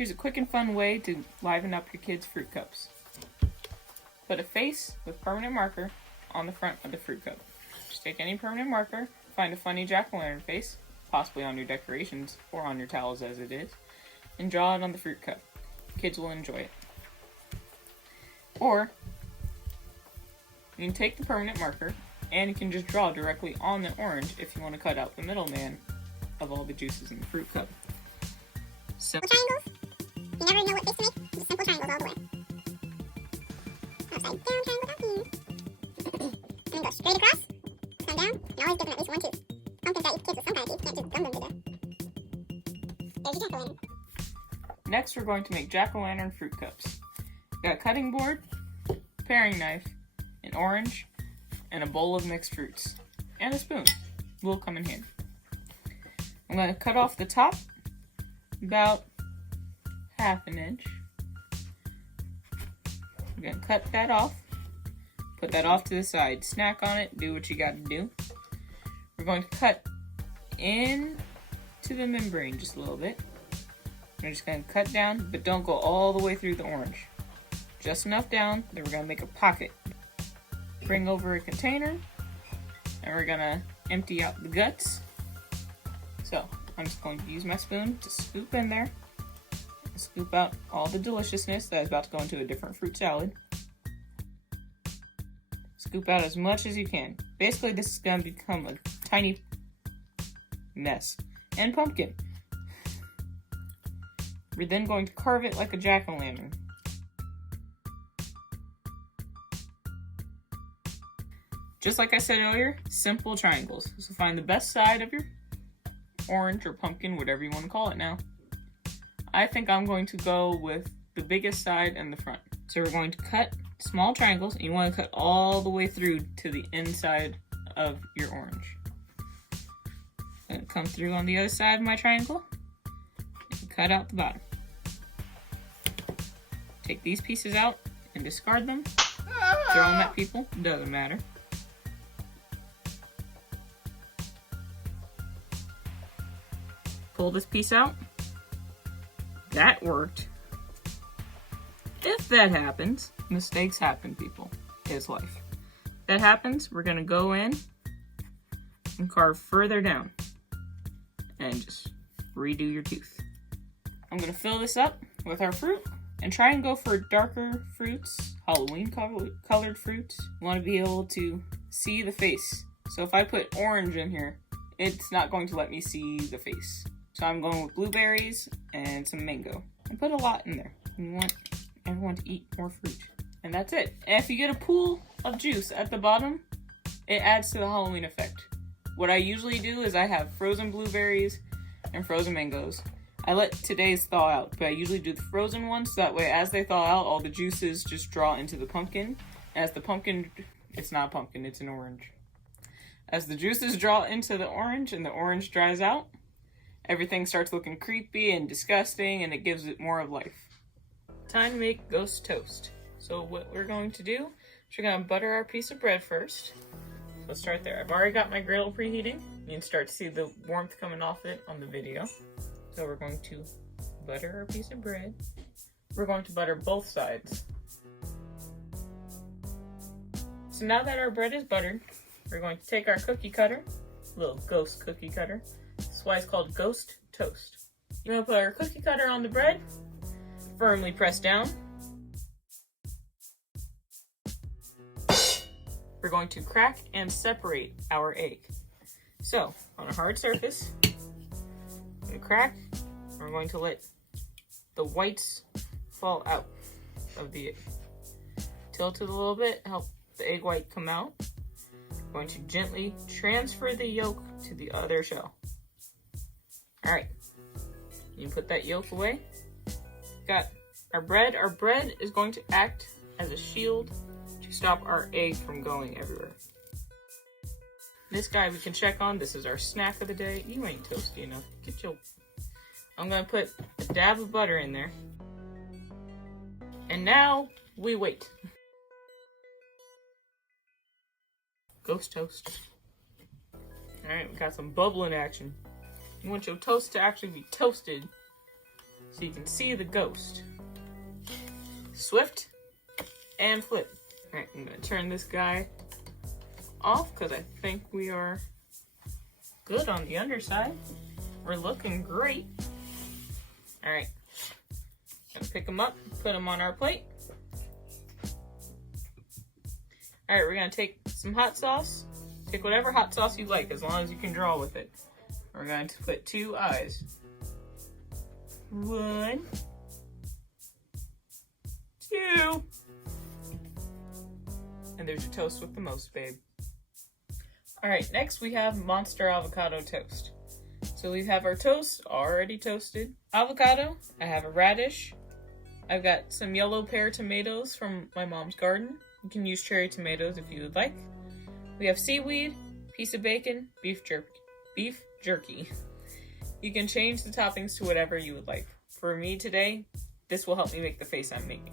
Here's a quick and fun way to liven up your kids' fruit cups. Put a face with permanent marker on the front of the fruit cup. Just take any permanent marker, find a funny jack-o'-lantern face, possibly on your decorations or on your towels as it is, and draw it on the fruit cup. Kids will enjoy it. Or, you can take the permanent marker and you can just draw directly on the orange if you want to cut out the middleman of all the juices in the fruit cup. Simple triangles. You never know what face to make. Just simple triangles all the way. Upside down triangle talking. And then go straight across, come down, and always give them at least one tooth. Pumpkins that eat kids with some kind of teeth, can't just gum them to death. There's your jack-o'-lantern. Next, we're going to make jack-o'-lantern fruit cups. Got a cutting board, paring knife, an orange, and a bowl of mixed fruits, and a spoon. Will come in handy. I'm going to cut off the top about ½ inch. I'm going to cut that off, put that off to the side, snack on it, do what you got to do. We're going to cut in to the membrane just a little bit. We're just going to cut down, but don't go all the way through the orange. Just enough down, then we're going to make a pocket. Bring over a container, and we're going to empty out the guts. So, I'm just going to use my spoon to scoop in there, and scoop out all the deliciousness that is about to go into a different fruit salad. Scoop out as much as you can. Basically, this is going to become a tiny mess. And pumpkin. We're then going to carve it like a jack-o'-lantern. Just like I said earlier, simple triangles. So find the best side of your orange or pumpkin, whatever you want to call it now. I think I'm going to go with the biggest side and the front. So we're going to cut small triangles, and you want to cut all the way through to the inside of your orange. I'm going to come through on the other side of my triangle and cut out the bottom. Take these pieces out and discard them. Throw them at people, doesn't matter. Pull this piece out. That worked. If that happens, mistakes happen, people. It's life. If that happens, we're gonna go in and carve further down and just redo your tooth. I'm gonna fill this up with our fruit and try and go for darker fruits, Halloween colored fruits. You wanna be able to see the face. So if I put orange in here, it's not going to let me see the face. So I'm going with blueberries and some mango. I put a lot in there. You want everyone to eat more fruit. And that's it. And if you get a pool of juice at the bottom, it adds to the Halloween effect. What I usually do is I have frozen blueberries and frozen mangoes. I let today's thaw out, but I usually do the frozen ones, so that way as they thaw out, all the juices just draw into the pumpkin. As the pumpkin, it's not a pumpkin, it's an orange. As the juices draw into the orange and the orange dries out, everything starts looking creepy and disgusting, and it gives it more of life. Time to make ghost toast. So what we're going to do is we're going to butter our piece of bread first. So start there. I've already got my griddle preheating. You can start to see the warmth coming off it on the video. So we're going to butter our piece of bread. We're going to butter both sides. So now that our bread is buttered, we're going to take our cookie cutter, little ghost cookie cutter. That's why it's called ghost toast. You're going to put our cookie cutter on the bread, firmly press down. We're going to crack and separate our egg. So, on a hard surface, we're going to crack, and we're going to let the whites fall out of the egg. Tilt it a little bit, help the egg white come out. We're going to gently transfer the yolk to the other shell. Alright, you can put that yolk away. Got our bread. Our bread is going to act as a shield to stop our egg from going everywhere. This guy we can check on. This is our snack of the day. You ain't toasty enough. Get your... I'm going to put a dab of butter in there. And now we wait. Ghost toast. Alright, we got some bubbling action. You want your toast to actually be toasted. so you can see the ghost. Swift and flip. Alright, I'm gonna turn this guy off because I think we are good on the underside. We're looking great. Alright, gonna pick them up, put them on our plate. Alright, we're gonna take some hot sauce. Take whatever hot sauce you like, as long as you can draw with it. We're going to put 2 eyes. 1, 2. And there's your toast with the most, babe. Alright, next we have Monster Avocado Toast. So we have our toast already toasted. Avocado, I have a radish. I've got some yellow pear tomatoes from my mom's garden. You can use cherry tomatoes if you would like. We have seaweed, piece of bacon, beef jerky. You can change the toppings to whatever you would like. For me today, this will help me make the face I'm making.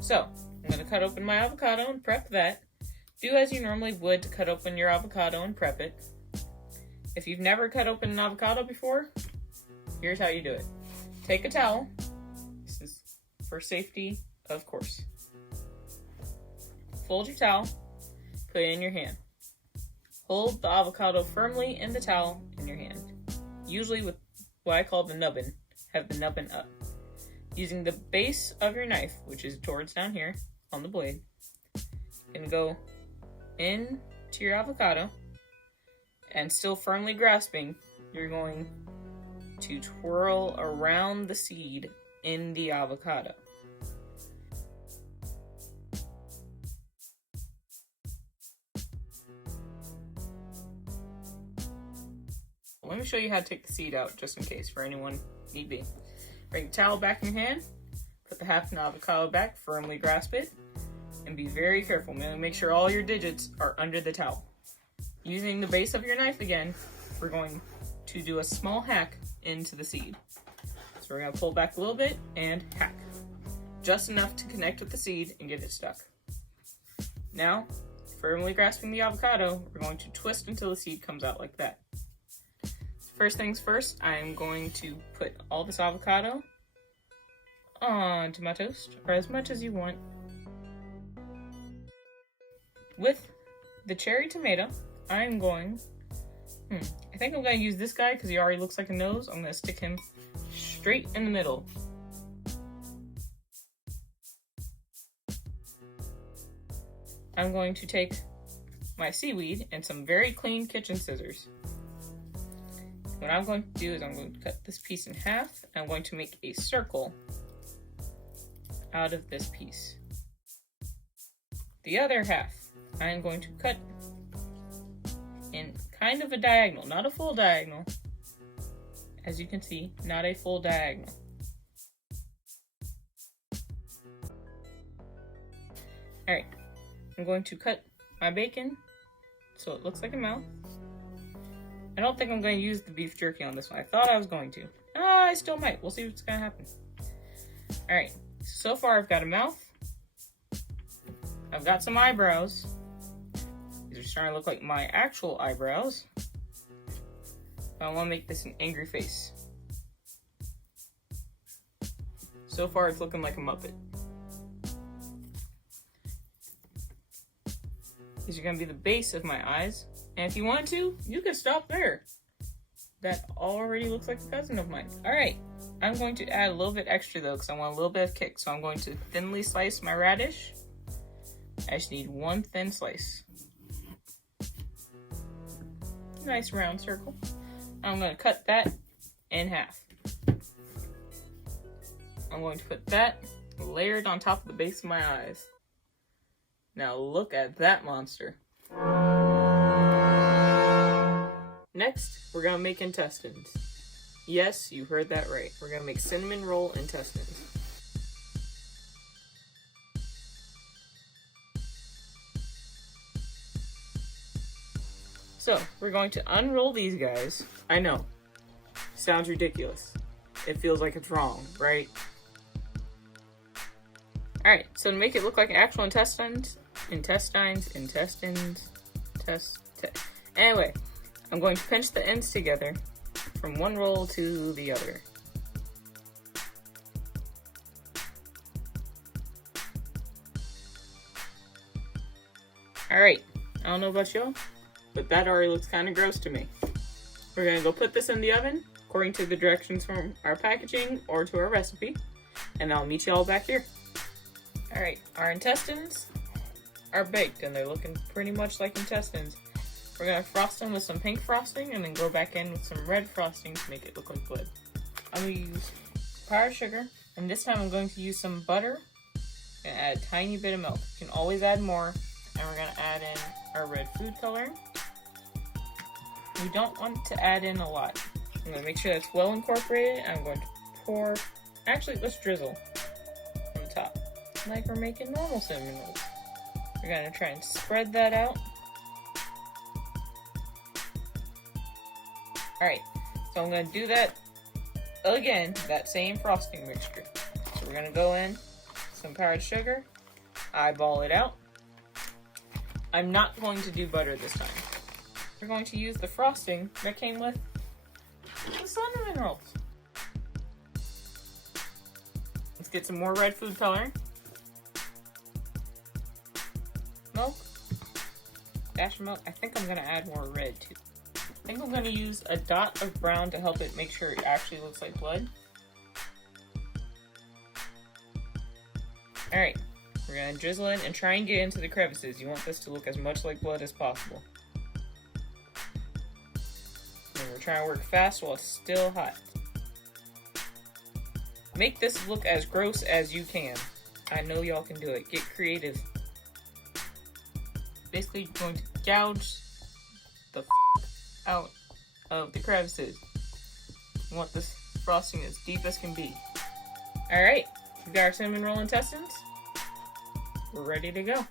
So, I'm going to cut open my avocado and prep that. Do as you normally would to cut open your avocado and prep it. If you've never cut open an avocado before, here's how you do it. Take a towel. This is for safety, of course. Fold your towel. Put it in your hand. Hold the avocado firmly in the towel in your hand. Usually with what I call the nubbin. Have the nubbin up. Using the base of your knife, which is towards down here on the blade, and go into your avocado, and still firmly grasping, you're going to twirl around the seed in the avocado. Let me show you how to take the seed out, just in case, for anyone need be. Bring the towel back in your hand, put the half an avocado back, firmly grasp it, and be very careful. Make sure all your digits are under the towel. Using the base of your knife again, we're going to do a small hack into the seed. So we're going to pull back a little bit and hack. Just enough to connect with the seed and get it stuck. Now, firmly grasping the avocado, we're going to twist until the seed comes out like that. First things first, I'm going to put all this avocado onto my toast, or as much as you want. With the cherry tomato, I'm going, I think I'm going to use this guy because he already looks like a nose. I'm going to stick him straight in the middle. I'm going to take my seaweed and some very clean kitchen scissors. What I'm going to do is I'm going to cut this piece in half, and I'm going to make a circle out of this piece. The other half, I'm going to cut in kind of a diagonal, not a full diagonal. As you can see, not a full diagonal. Alright, I'm going to cut my bacon so it looks like a mouth. I don't think I'm going to use the beef jerky on this one. I thought I was going to. I still might. We'll see what's going to happen. Alright, so far I've got a mouth. I've got some eyebrows. These are starting to look like my actual eyebrows. I want to make this an angry face. So far it's looking like a Muppet. These are going to be the base of my eyes. And if you want to, you can stop there. That already looks like a cousin of mine. Alright, I'm going to add a little bit extra though, because I want a little bit of kick. So I'm going to thinly slice my radish. I just need one thin slice. Nice round circle. I'm going to cut that in half. I'm going to put that layered on top of the base of my eyes. Now look at that monster. Next, we're going to make intestines. Yes, you heard that right. We're going to make cinnamon roll intestines. So, we're going to unroll these guys. I know, sounds ridiculous. It feels like it's wrong, right? Alright, so to make it look like actual intestines. Anyway, I'm going to pinch the ends together from one roll to the other. Alright, I don't know about y'all, but that already looks kind of gross to me. We're gonna go put this in the oven, according to the directions from our packaging or to our recipe, and I'll meet y'all back here. Alright, our intestines are baked and they're looking pretty much like intestines. We're gonna frost them with some pink frosting and then go back in with some red frosting to make it look like blood. I'm gonna use powdered sugar, and this time I'm going to use some butter and add a tiny bit of milk. You can always add more, and we're gonna add in our red food coloring. We don't want to add in a lot. I'm gonna make sure that's well incorporated. I'm going to pour, actually let's drizzle from the top, like we're making normal cinnamon rolls. We're gonna try and spread that out. Alright, so I'm gonna do that again, that same frosting mixture. So we're gonna go in some powdered sugar, eyeball it out. I'm not going to do butter this time. We're going to use the frosting that came with the cinnamon rolls. Let's get some more red food coloring. Milk. Dash of milk. I think I'm gonna add more red too. I think I'm gonna use a dot of brown to help it make sure it actually looks like blood. Alright, we're gonna drizzle it and try and get into the crevices. You want this to look as much like blood as possible. And we're trying to work fast while it's still hot. Make this look as gross as you can. I know y'all can do it. Get creative. Basically going to gouge the out of the crevices. You want this frosting as deep as can be. Alright, we've got our cinnamon roll intestines. We're ready to go.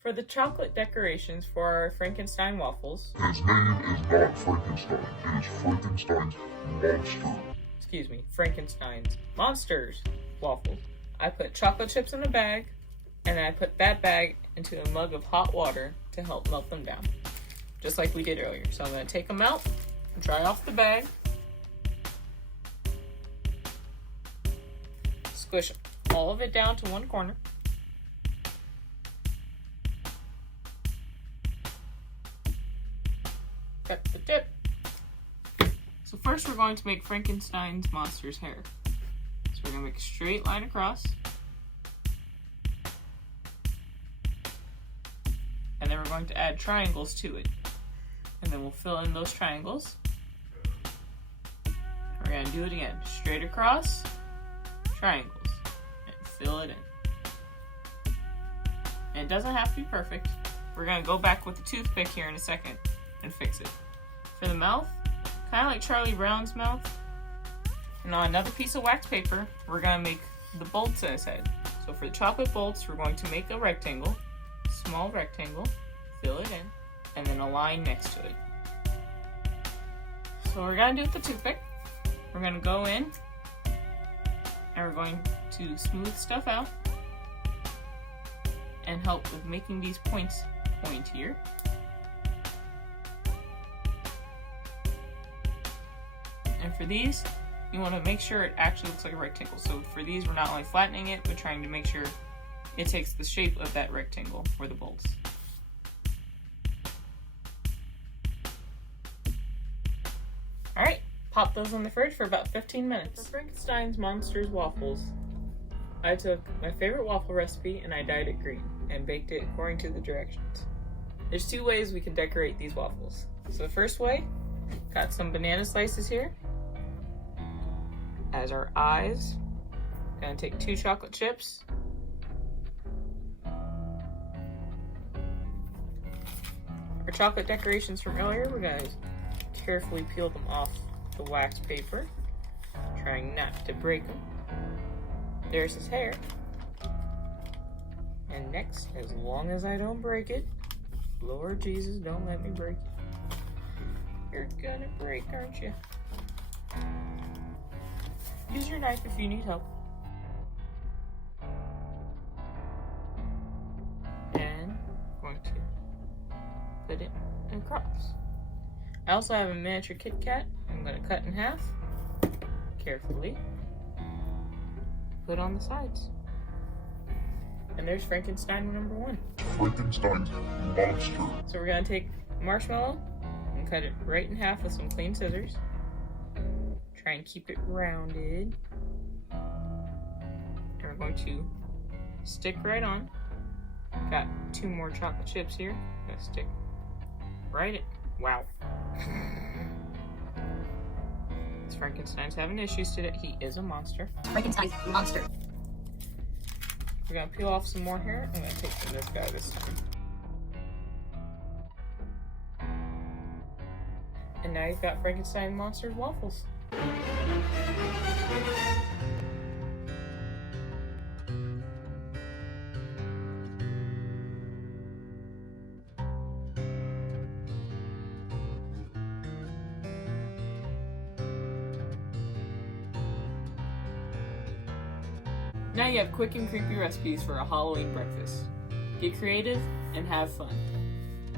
For the chocolate decorations for our Frankenstein waffles. His name is not Frankenstein. It is Frankenstein's monster. Excuse me, Frankenstein's monsters waffles. I put chocolate chips in a bag, and then I put that bag into a mug of hot water to help melt them down. Just like we did earlier. So I'm going to take them out, dry off the bag, squish all of it down to one corner, cut the tip. So first we're going to make Frankenstein's monster's hair. So we're going to make a straight line across, and then we're going to add triangles to it. And then we'll fill in those triangles. We're going to do it again. Straight across, triangles, and fill it in. And it doesn't have to be perfect. We're going to go back with the toothpick here in a second and fix it. For the mouth, kind of like Charlie Brown's mouth. And on another piece of wax paper, we're going to make the bolts in his head. So for the chocolate bolts, we're going to make a rectangle, small rectangle, fill it in, and then a line next to it. So we're gonna do with the toothpick. We're gonna go in and we're going to smooth stuff out and help with making these points pointier. And for these, you want to make sure it actually looks like a rectangle. So for these, we're not only flattening it, but trying to make sure it takes the shape of that rectangle for the bolts. Alright, pop those in the fridge for about 15 minutes. For Frankenstein's Monsters waffles, I took my favorite waffle recipe and I dyed it green and baked it according to the directions. There's two ways we can decorate these waffles. So the first way, got some banana slices here as our eyes. Gonna take 2 chocolate chips. Our chocolate decorations from earlier, we're gonna carefully peel them off the wax paper, trying not to break them. There's his hair. And next, as long as I don't break it, Lord Jesus, don't let me break it. You're gonna break, aren't you? Use your knife if you need help. And I'm going to put it across. I also have a miniature Kit Kat. I'm going to cut in half, carefully, put on the sides. And there's Frankenstein number 1. Frankenstein's monster. So we're gonna take marshmallow and cut it right in half with some clean scissors. Try and keep it rounded. And we're going to stick right on. Got 2 more chocolate chips here. Gonna stick right in. Wow. Frankenstein's having issues today. He is a monster. Frankenstein's monster. We're gonna peel off some more here. I'm gonna take from this guy this time. And now you've got Frankenstein Monster's waffles. Now you have quick and creepy recipes for a Halloween breakfast. Get creative and have fun.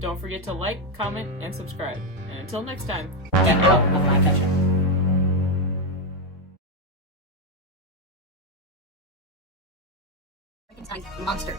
Don't forget to like, comment, and subscribe. And until next time, Get out of my kitchen. Frankenstein's monster.